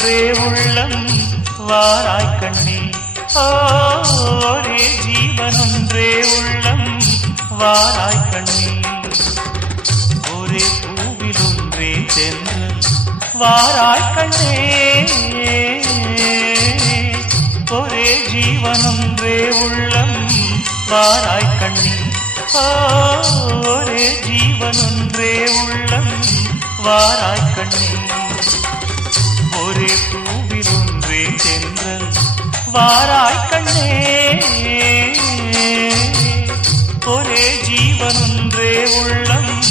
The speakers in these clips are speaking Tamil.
ஒன்றே உள்ளம் வாராய் கண்ணே. ஒரே ஜீவன் ஒன்றே உள்ளம் வாராய் கண்ணே. ஒரே பூவில் ஒன்றே சென்று வாராய் கண்ணே. ஒரே ஜீவன் ஒன்றே உள்ளம் வாராய் கண்ணே. ஒரே ஜீவன் ஒன்றே உள்ளம் வாராய் கண்ணே. ஒரே பூவில் ஒன்றே தென்றல் வாராய் கண்ணே. ஒரே ஜீவன் ஒன்றே உள்ளம்.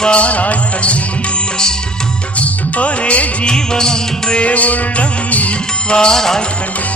வாராய் கண்ணே. ஒரே ஜீவன் ஒன்றே உள்ளம். வாராய் கண்ணே.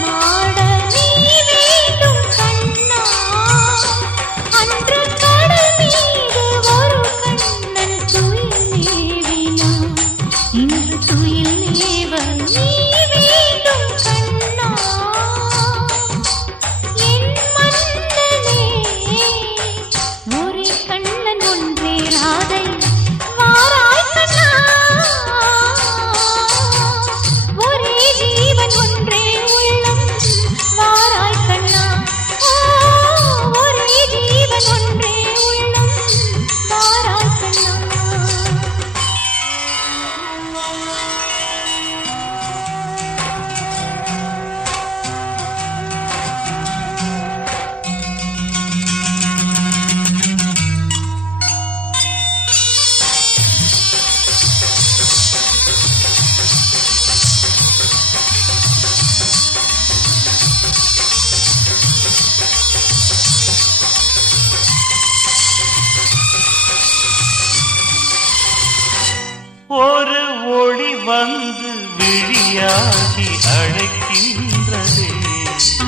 விழியாகி அழைக்கின்றதே.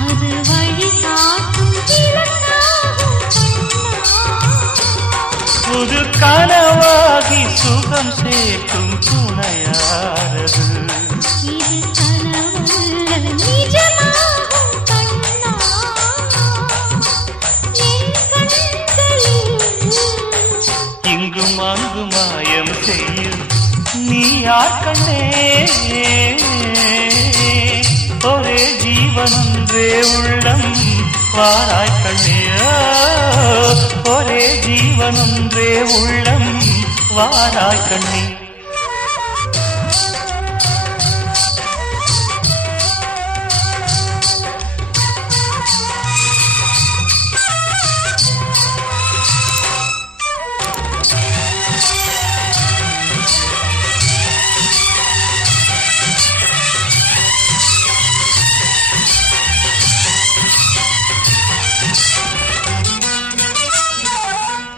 அது வழி புது கனவாகி சுகம் சேர்க்கும் துணையாரது. இங்கும் அங்கும் மாயம் செய்யும் நீ யார் கண்ணே உள்ளம் வாராய் கண்ணே ஒரே ஜீவன் ஒன்றே உள்ளம் வாராய் கண்ணே.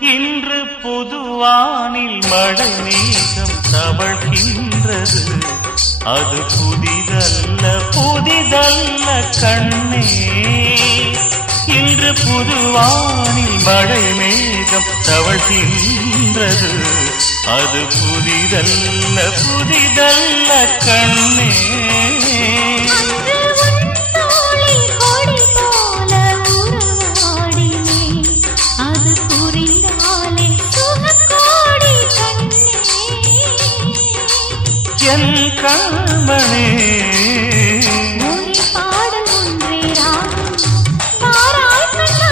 இன்று புதுவானில் மழை மேகம் தவழ்கின்றது. அது புதிதல்ல புதிதல்ல கண்ணே. இன்று புதுவானில் மழை மேகம் தவழ்கின்றது. அது புதிதல்ல புதிதல்ல கண்ணே. என் கண்மணே. ஒரு பாடல் ஒன்றே ராகம் பாராய் கண்ணா.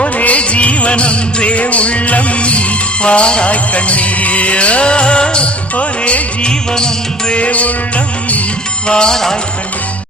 ஒரே ஜீவன் ஒன்றே உள்ளம். வாராய் கண்ணே ஒரே ஜீவன் ஒன்றே உள்ளம். வாராய் கண்ணே